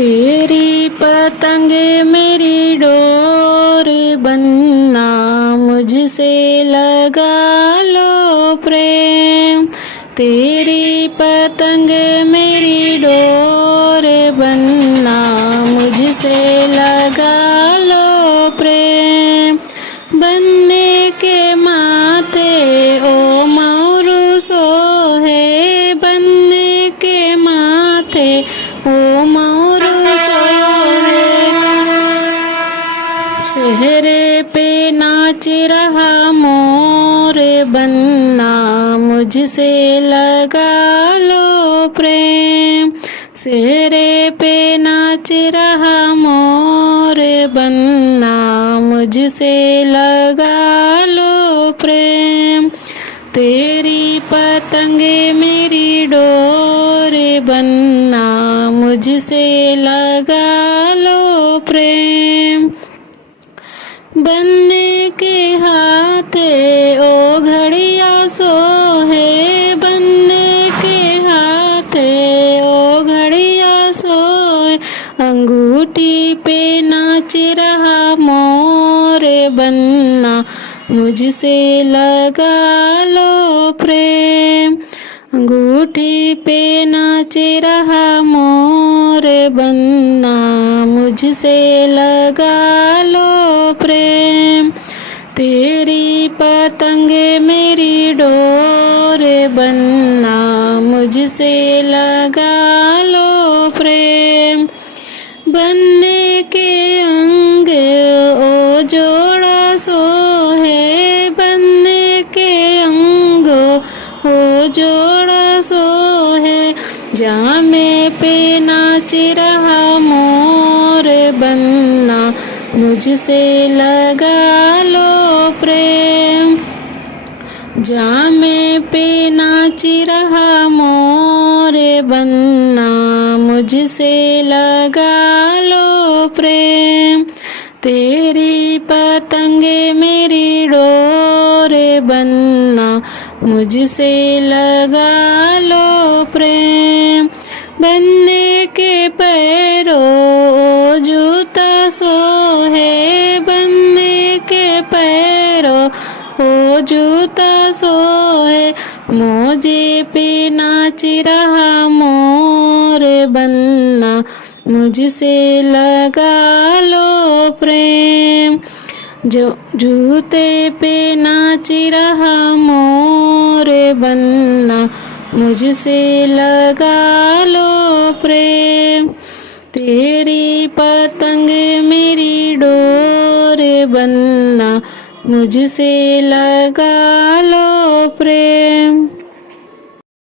तेरी पतंग मेरी डोर बनना, मुझसे लगा लो प्रेम। तेरी पतंग मेरी डोर बनना, मुझसे लगा लो प्रेम। बनने के माथे ओ मोरू सोहे, बनने के माथे ओ मोरू सोहे। सेहरे पे नाच रहा मोर बनना, मुझसे लगा लो प्रेम। सेहरे पे नाच रहा मोर बनना, मुझसे लगा लो प्रेम। तेरी पतंग मेरी डोर बनना, मुझसे लगा लो प्रेम। बनने के हाथे ओ घड़िया सोहे, बनने के हाथे ओ घड़िया सोहे। अंगूठी पे नाच रहा मोर बनना, मुझसे लगा लो प्रेम। अंगूठी पे नाच रहा मोर बनना, मुझसे लगा लो प्रेम। तेरी पतंग मेरी डोर बनना, मुझसे लगा लो प्रेम। बनने के अंग ओ जोड़ा सोहे, बनने के अंग ओ जोड़ा सोहे। जामे पे नाच रहा मोर बनना, मुझसे लगा लो प्रेम। जामे पे नाच रहा मोर बनना, मुझसे लगा लो प्रेम। तेरी पतंग मेरी डोर बनना, मुझसे लगा लो प्रेम। बनने के पैरों जूता सोहे, बनने के पैरों ओ जूता सोहे। मोजे पे नाच रहा मोर बनना, मुझसे लगा लो प्रेम। जो जूते पे नाच रहा मोर बनना, मुझसे लगा लो प्रेम। तेरी पतंग मेरी डोर बनना, मुझसे लगा लो प्रेम।